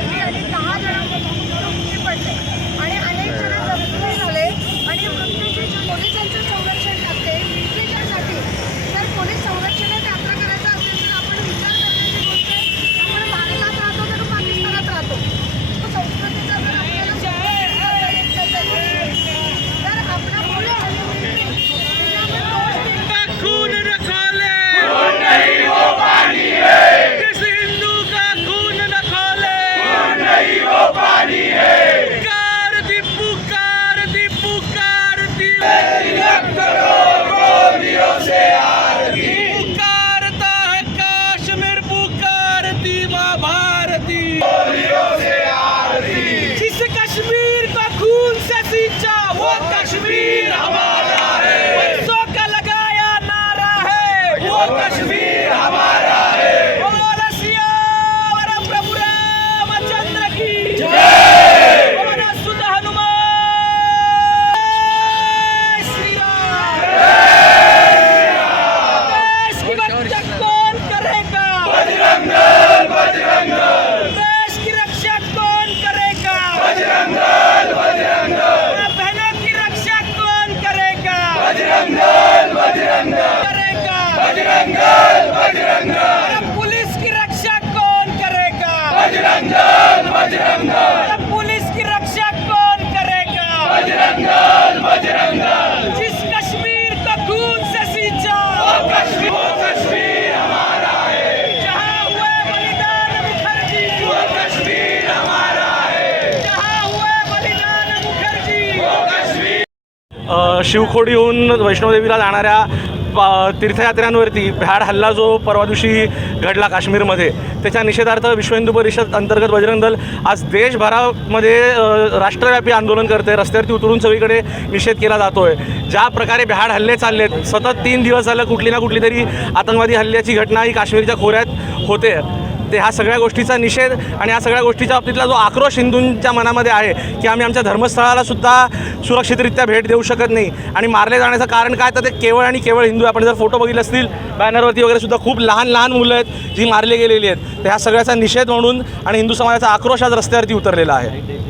வெளியே வெளியே ஆதரவு कश्मीर पुकारती माँ भारती जिस कश्मीर का खून से सींचा वो कश्मीर शिवखोडीहून वैष्णोदेवीला जाणाऱ्या तीर्थयात्र्यांवरती भ्याड हल्ला जो परवा दिवशी घडला काश्मीरमध्ये त्याच्या निषेधार्थ विश्व हिंदू परिषद अंतर्गत बजरंग दल आज देशभरामध्ये राष्ट्रव्यापी आंदोलन करते रस्त्यावरती उतरून सगळीकडे निषेध केला जातो आहे ज्या प्रकारे भ्याड हल्ले चाललेत सतत तीन दिवस झालं कुठली ना कुठली तरी आतंकवादी हल्ल्याची घटना ही काश्मीरच्या खोऱ्यात होते. ते ह्या सगळ्या गोष्टीचा निषेध आणि ह्या सगळ्या गोष्टीच्या बाबतीतला जो आक्रोश हिंदूंच्या मनामध्ये आहे की आम्ही आमच्या धर्मस्थळाला सुद्धा सुरक्षितरित्या भेट देऊ शकत नाही. आणि मारले जाण्याचं कारण काय? तर ते केवळ आणि केवळ हिंदू आपण जर फोटो बघितले असतील बॅनरवरती वगैरे सुद्धा खूप लहान लहान मुलं आहेत जी मारली गेलेली आहेत. तर ह्या सगळ्याचा निषेध म्हणून आणि हिंदू समाजाचा आक्रोश आज रस्त्यावरती उतरलेला आहे.